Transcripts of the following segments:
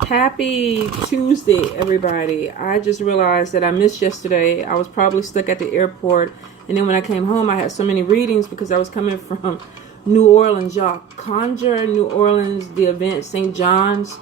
Happy Tuesday, everybody. I just realized that I missed yesterday. I was probably stuck at the airport, and then when I came home, I had so many readings because I was coming from New Orleans, y'all. Conjure, New Orleans, the event, St. John's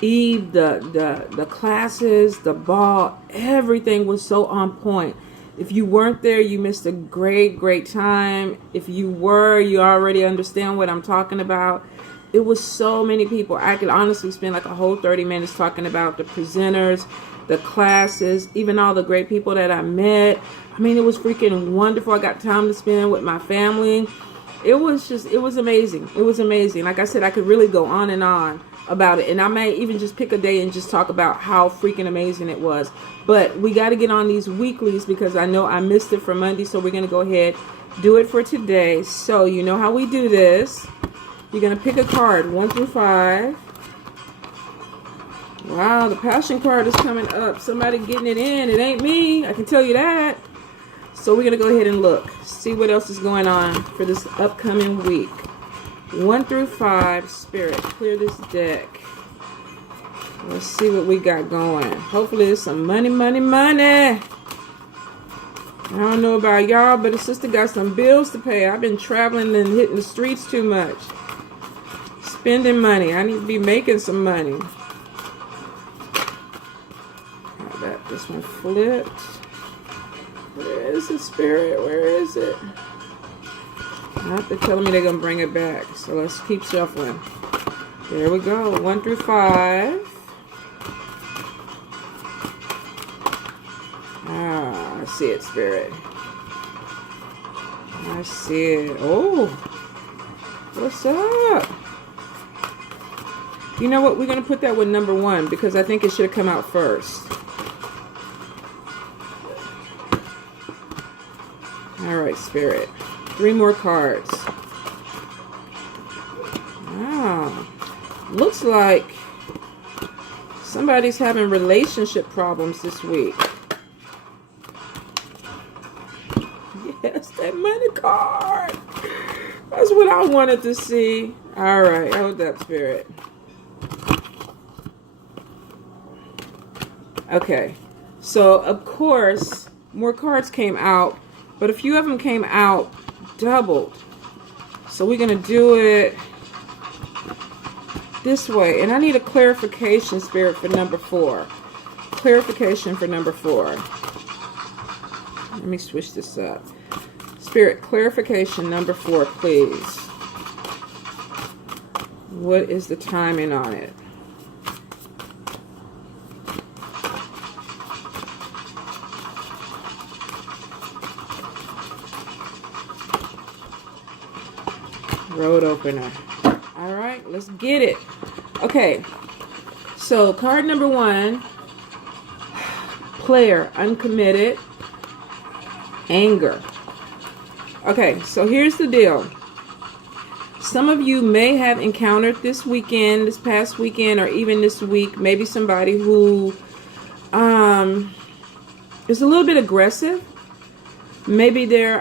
Eve, the classes, the ball, everything was so on point. If you weren't there, you missed a great time. If you were, you already understand what I'm talking about. It was so many people. I could honestly spend like a whole 30 minutes talking about the presenters, the classes, even all the great people that I met. I mean, it was freaking wonderful. I got time to spend with my family. It was amazing. It was amazing. Like I said, I could really go on and on about it. And I may even just pick a day and just talk about how freaking amazing it was. But we got to get on these weeklies because I know I missed it for Monday. So we're going to go ahead, do it for today. So you know how we do this. You're going to pick a card, 1 through 5. Wow, the passion card is coming up. Somebody getting it in. It ain't me. I can tell you that. So we're going to go ahead and look. See what else is going on for this upcoming week. 1 through 5, Spirit. Clear this deck. Let's see what we got going. Hopefully there's some money. I don't know about y'all, but the sister got some bills to pay. I've been traveling and hitting the streets too much. Spending money. I need to be making some money. How about this one flipped? Where is the Spirit? Where is it? Not they're telling me they're going to bring it back. So let's keep shuffling. There we go. 1 through 5. Ah, I see it, Spirit. I see it. Oh, what's up? You know what? We're going to put that with number 1 because I think it should have come out first. All right, Spirit. 3 more cards. Ah, looks like somebody's having relationship problems this week. Yes, that money card. That's what I wanted to see. All right, hold up, Spirit. Okay, so of course, more cards came out, but a few of them came out doubled. So we're going to do it this way. And I need a clarification, Spirit, for number 4. Clarification for number 4. Let me switch this up. Spirit, clarification number 4, please. What is the timing on it? Road opener. All right, let's get it. Okay, so card number 1, player, uncommitted, anger. Okay, so here's the deal. Some of you may have encountered this weekend, this past weekend, or even this week, maybe somebody who is a little bit aggressive. Maybe they're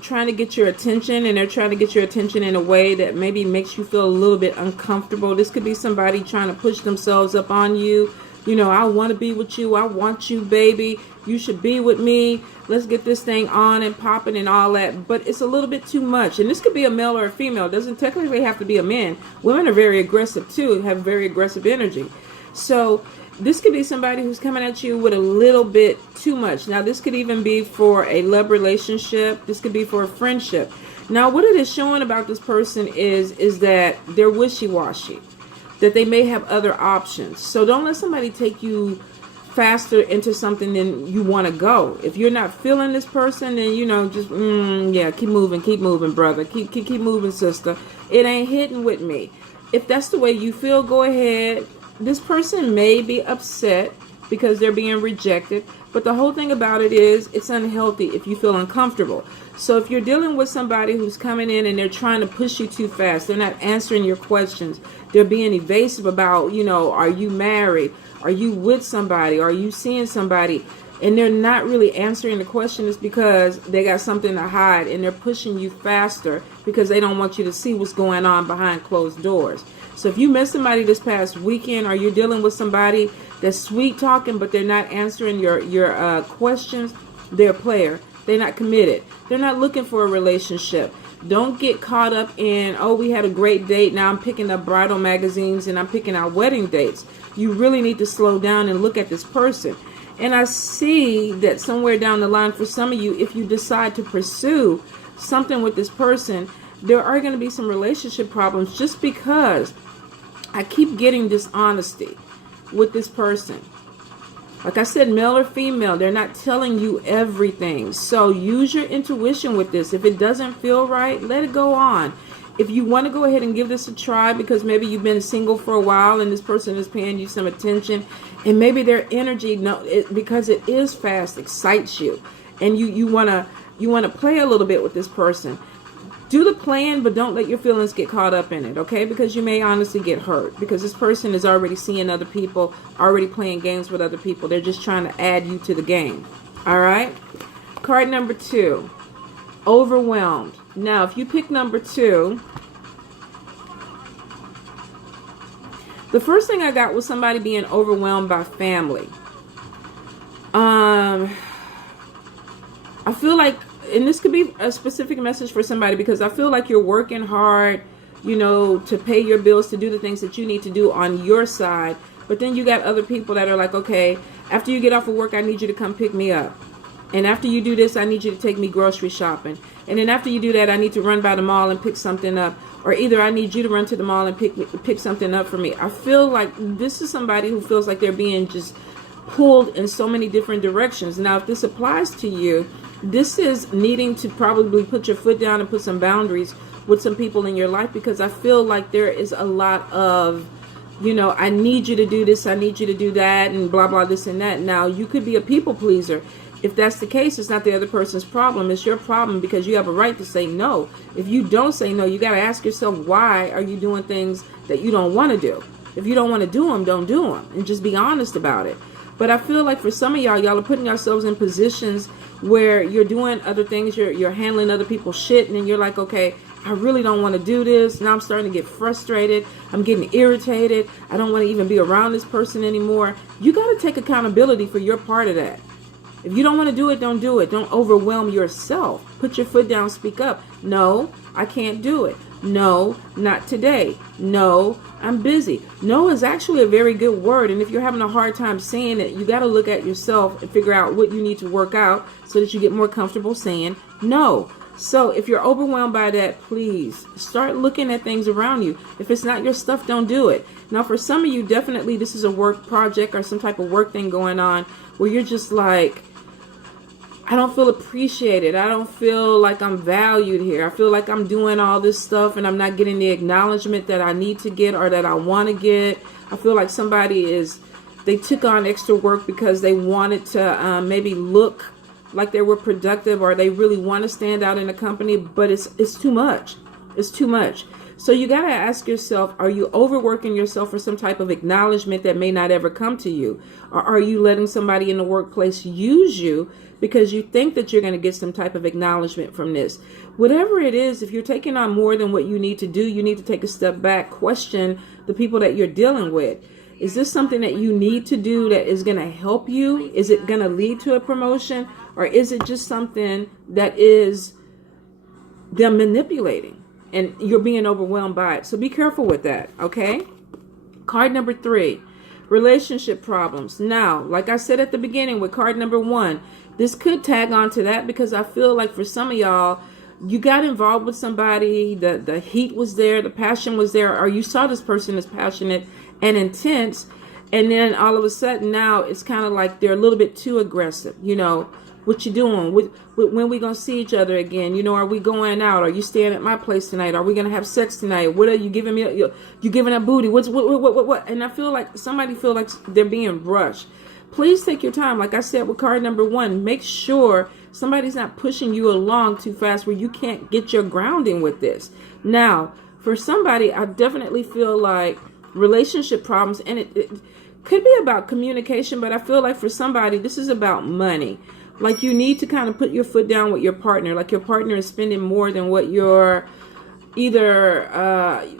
trying to get your attention, and they're trying to get your attention in a way that maybe makes you feel a little bit uncomfortable. This could be somebody trying to push themselves up on you. You know, I want to be with you. I want you, baby. You should be with me. Let's get this thing on and popping and all that. But it's a little bit too much. And this could be a male or a female. It doesn't technically have to be a man. Women are very aggressive too, have very aggressive energy. So this could be somebody who's coming at you with a little bit too much. Now, this could even be for a love relationship. This could be for a friendship. Now, what it is showing about this person is that they're wishy-washy, that they may have other options. So don't let somebody take you faster into something than you want to go. If you're not feeling this person, then, you know, just, yeah, keep moving, brother. Keep moving, sister. It ain't hitting with me. If that's the way you feel, go ahead. This person may be upset because they're being rejected, but the whole thing about it is it's unhealthy if you feel uncomfortable. So if you're dealing with somebody who's coming in and they're trying to push you too fast, they're not answering your questions, they're being evasive about, you know, are you married? Are you with somebody? Are you seeing somebody? And they're not really answering the question, is because they got something to hide and they're pushing you faster because they don't want you to see what's going on behind closed doors. So if you met somebody this past weekend, or you're dealing with somebody that's sweet talking, but they're not answering your questions, they're a player. They're not committed. They're not looking for a relationship. Don't get caught up in, oh, we had a great date. Now I'm picking up bridal magazines and I'm picking out wedding dates. You really need to slow down and look at this person. And I see that somewhere down the line, for some of you, if you decide to pursue something with this person, there are going to be some relationship problems, just because I keep getting dishonesty with this person. Like I said, male or female, they're not telling you everything. So use your intuition with this. If it doesn't feel right, let it go on. If you want to go ahead and give this a try, because maybe you've been single for a while and this person is paying you some attention, and maybe their energy, because it is fast, excites you, and you want to play a little bit with this person. Do the plan, but don't let your feelings get caught up in it, okay? Because you may honestly get hurt, because this person is already seeing other people, already playing games with other people. They're just trying to add you to the game, all right? Card number 2, overwhelmed. Now, if you pick number 2, the first thing I got was somebody being overwhelmed by family. I feel like, and this could be a specific message for somebody, because I feel like you're working hard, to pay your bills, to do the things that you need to do on your side. But then you got other people that are like, okay, after you get off of work, I need you to come pick me up. And after you do this, I need you to take me grocery shopping. And then after you do that, I need to run by the mall and pick something up. Or either I need you to run to the mall and pick something up for me. I feel like this is somebody who feels like they're being just pulled in so many different directions. Now, if this applies to you, this is needing to probably put your foot down and put some boundaries with some people in your life, because I feel like there is a lot of, I need you to do this, I need you to do that, and blah, blah, this and that. Now, you could be a people pleaser. If that's the case, it's not the other person's problem. It's your problem, because you have a right to say no. If you don't say no, you got to ask yourself, why are you doing things that you don't want to do? If you don't want to do them, don't do them, and just be honest about it. But I feel like for some of y'all are putting yourselves in positions where you're doing other things, you're handling other people's shit, and then you're like, okay, I really don't want to do this. Now I'm starting to get frustrated. I'm getting irritated. I don't want to even be around this person anymore. You got to take accountability for your part of that. If you don't want to do it, don't do it. Don't overwhelm yourself. Put your foot down, speak up. No, I can't do it. No, not today. No, I'm busy. No is actually a very good word. And if you're having a hard time saying it, you got to look at yourself and figure out what you need to work out so that you get more comfortable saying no. So if you're overwhelmed by that, please start looking at things around you. If it's not your stuff, don't do it. Now, for some of you, definitely this is a work project or some type of work thing going on where you're just like, I don't feel appreciated. I don't feel like I'm valued here. I feel like I'm doing all this stuff and I'm not getting the acknowledgement that I need to get or that I want to get. I feel like they took on extra work because they wanted to maybe look like they were productive, or they really want to stand out in a company, but it's too much. It's too much. So you got to ask yourself, are you overworking yourself for some type of acknowledgement that may not ever come to you? Or are you letting somebody in the workplace use you because you think that you're going to get some type of acknowledgement from this? Whatever it is, if you're taking on more than what you need to do, you need to take a step back, question the people that you're dealing with. Is this something that you need to do that is going to help you? Is it going to lead to a promotion? Or is it just something that is them manipulating and you're being overwhelmed by it? So be careful with that, okay? Card number 3, relationship problems. Now, like I said at the beginning with card number 1, this could tag on to that, because I feel like for some of y'all, you got involved with somebody, the heat was there, the passion was there, or you saw this person as passionate and intense, and then all of a sudden now it's kind of like they're a little bit too aggressive. What you doing? When we gonna see each other again? Are we going out? Are you staying at my place tonight? Are we gonna have sex tonight? What are you giving me? You giving up booty? What? And I feel like somebody feel like they're being rushed. Please take your time. Like I said with card number 1, make sure somebody's not pushing you along too fast where you can't get your grounding with this. Now, for somebody, I definitely feel like relationship problems, and it could be about communication, but I feel like for somebody, this is about money. Like you need to kind of put your foot down with your partner. Like your partner is spending more than what your either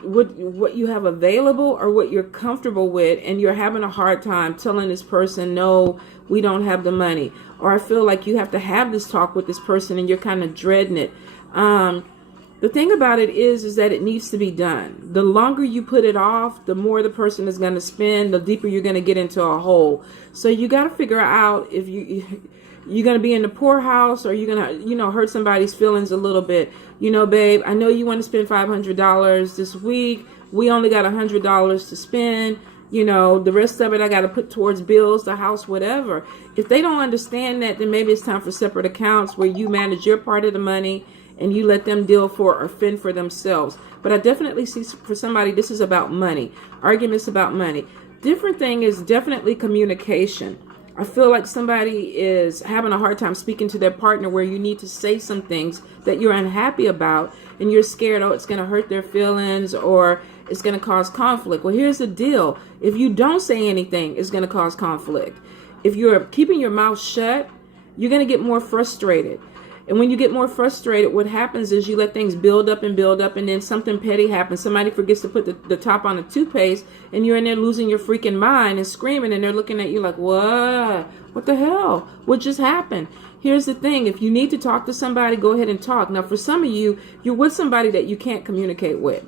what you have available or what you're comfortable with, and you're having a hard time telling this person, no, we don't have the money. Or I feel like you have to have this talk with this person and you're kind of dreading it. The thing about it is that it needs to be done. The longer you put it off, the more the person is going to spend, the deeper you're going to get into a hole. So you got to figure out if you're going to be in the poorhouse, or you're going to, hurt somebody's feelings a little bit. Babe, I know you want to spend $500 this week. We only got $100 to spend. The rest of it I got to put towards bills, the house, whatever. If they don't understand that, then maybe it's time for separate accounts where you manage your part of the money and you let them deal for or fend for themselves. But I definitely see for somebody, this is about money. Arguments about money. Different thing is definitely communication. I feel like somebody is having a hard time speaking to their partner, where you need to say some things that you're unhappy about and you're scared, it's going to hurt their feelings or it's going to cause conflict. Well, here's the deal. If you don't say anything, it's going to cause conflict. If you're keeping your mouth shut, you're going to get more frustrated. And when you get more frustrated, what happens is you let things build up, and then something petty happens. Somebody forgets to put the top on the toothpaste, and you're in there losing your freaking mind and screaming, and they're looking at you like, what? What the hell? What just happened? Here's the thing. If you need to talk to somebody, go ahead and talk. Now, for some of you, you're with somebody that you can't communicate with.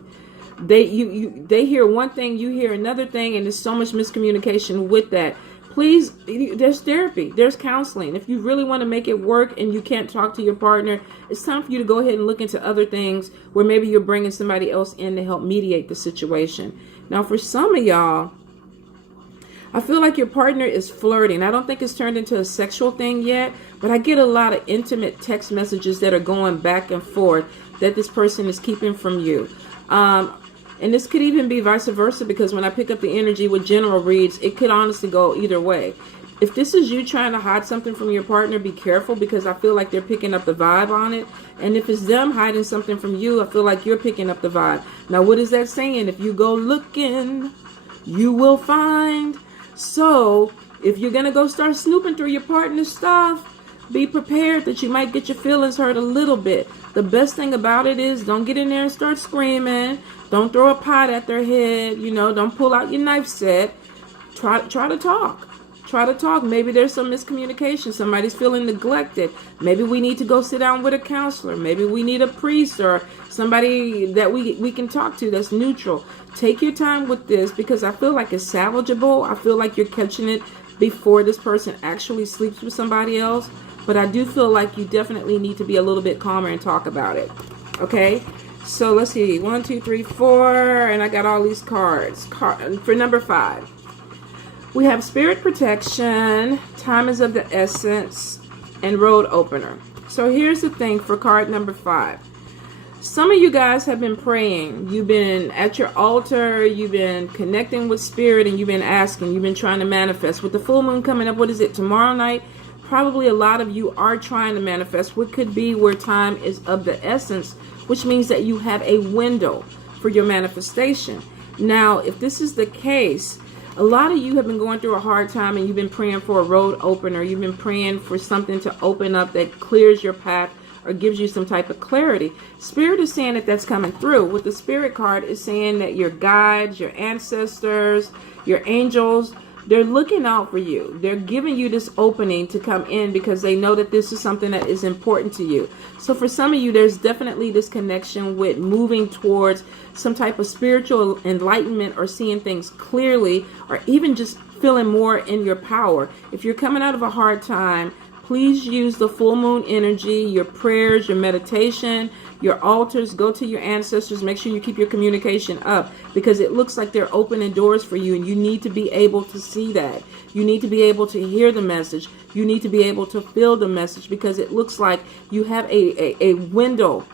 They hear one thing, you hear another thing, and there's so much miscommunication with that. Please, there's therapy, there's counseling. If you really want to make it work and you can't talk to your partner, it's time for you to go ahead and look into other things where maybe you're bringing somebody else in to help mediate the situation. Now, for some of y'all, I feel like your partner is flirting. I don't think it's turned into a sexual thing yet, but I get a lot of intimate text messages that are going back and forth that this person is keeping from you. And this could even be vice versa, because when I pick up the energy with general reads, it could honestly go either way. If this is you trying to hide something from your partner, be careful, because I feel like they're picking up the vibe on it. And if it's them hiding something from you, I feel like you're picking up the vibe. Now, what is that saying? If you go looking, you will find. So if you're going to go start snooping through your partner's stuff, be prepared that you might get your feelings hurt a little bit. The best thing about it is, don't get in there and start screaming. Don't throw a pot at their head. Don't pull out your knife set. Try to talk. Try to talk. Maybe there's some miscommunication. Somebody's feeling neglected. Maybe we need to go sit down with a counselor. Maybe we need a priest or somebody that we can talk to that's neutral. Take your time with this, because I feel like it's salvageable. I feel like you're catching it before this person actually sleeps with somebody else. But I do feel like you definitely need to be a little bit calmer and talk about it. Okay? So let's see. 1, 2, 3, 4. And I got all these cards. For number 5. We have Spirit Protection, Time is of the Essence, and Road Opener. So here's the thing for card number 5. Some of you guys have been praying. You've been at your altar. You've been connecting with Spirit, and you've been asking. You've been trying to manifest. With the full moon coming up, what is it, tomorrow night? Probably a lot of you are trying to manifest what could be where time is of the essence, which means that you have a window for your manifestation. Now, if this is the case, a lot of you have been going through a hard time and you've been praying for a road opener. You've been praying for something to open up that clears your path or gives you some type of clarity. Spirit is saying that that's coming through. With the Spirit card, is saying that your guides, your ancestors, your angels, they're looking out for you. They're giving you this opening to come in because they know that this is something that is important to you. So for some of you, there's definitely this connection with moving towards some type of spiritual enlightenment or seeing things clearly, or even just feeling more in your power. If you're coming out of a hard time, please use the full moon energy, your prayers, your meditation, your altars. Go to your ancestors. Make sure you keep your communication up, because it looks like they're opening doors for you, and you need to be able to see that. You need to be able to hear the message. You need to be able to feel the message, because it looks like you have a window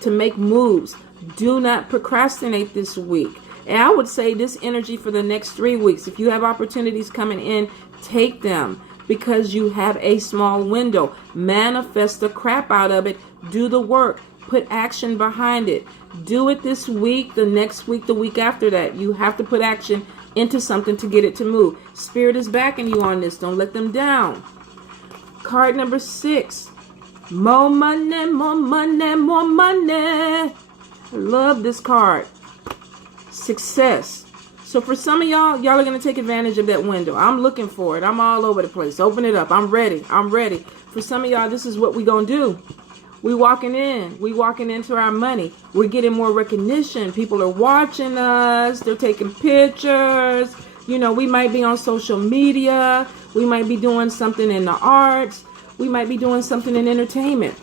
to make moves. Do not procrastinate this week. And I would say this energy for the next 3 weeks. If you have opportunities coming in, take them, because you have a small window. Manifest the crap out of it. Do the work. Put action behind it. Do it this week, the next week, the week after that. You have to put action into something to get it to move. Spirit is backing you on this. Don't let them down. Card number 6. More money, more money, more money. I love this card. Success. So for some of y'all are going to take advantage of that window. I'm looking for it. I'm all over the place. Open it up. I'm ready. I'm ready. For some of y'all, this is what we going to do. We walking in. We walking into our money. We're getting more recognition. People are watching us. They're taking pictures. You know, we might be on social media. We might be doing something in the arts. We might be doing something in entertainment.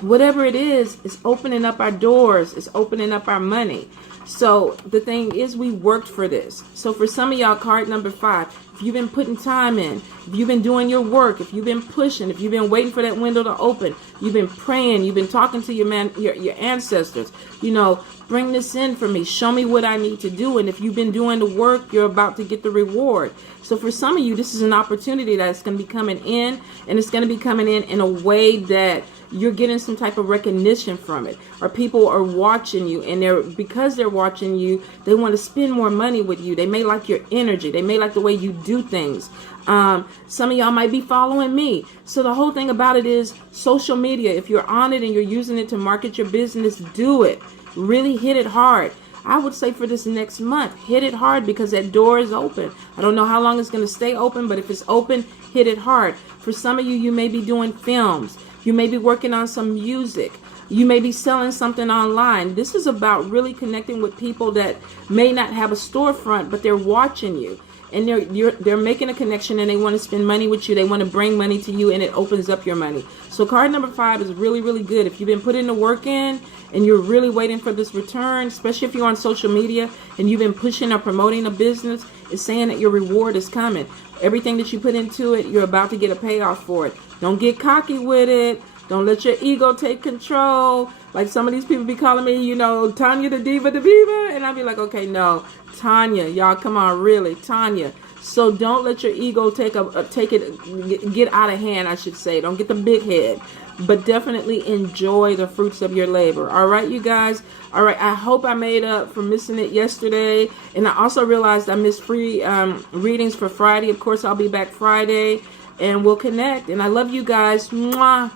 Whatever it is, it's opening up our doors. It's opening up our money. So the thing is, we worked for this. So for some of y'all, card number 5, if you've been putting time in, if you've been doing your work, if you've been pushing, if you've been waiting for that window to open, you've been praying, you've been talking to your ancestors, you know, bring this in for me. Show me what I need to do. And if you've been doing the work, you're about to get the reward. So for some of you, this is an opportunity that's going to be coming in, and it's going to be coming in a way that you're getting some type of recognition from it, or people are watching you, and because they're watching you, they want to spend more money with you. They may like your energy. They may like the way you do things. Some of y'all might be following me. So the whole thing about it is social media. If you're on it and you're using it to market your business, do it. Really hit it hard. I would say for this next month, hit it hard, because that door is open. I don't know how long it's going to stay open, but if it's open, hit it hard. For some of you, you may be doing films. You may be working on some music. You may be selling something online. This is about really connecting with people that may not have a storefront, but they're watching you. And they're making a connection, and they want to spend money with you. They want to bring money to you, and it opens up your money. So card number 5 is really, really good. If you've been putting the work in and you're really waiting for this return, especially if you're on social media and you've been pushing or promoting a business, it's saying that your reward is coming. Everything that you put into it, you're about to get a payoff for it. Don't get cocky with it. Don't let your ego take control. Like some of these people be calling me, you know, Tanya the Diva the Viva. And I'll be like, okay, no, Tanya, y'all, come on, really, Tanya. So don't let your ego get out of hand, I should say. Don't get the big head. But definitely enjoy the fruits of your labor. All right, you guys? All right, I hope I made up for missing it yesterday. And I also realized I missed free readings for Friday. Of course, I'll be back Friday, and we'll connect. And I love you guys. Mwah.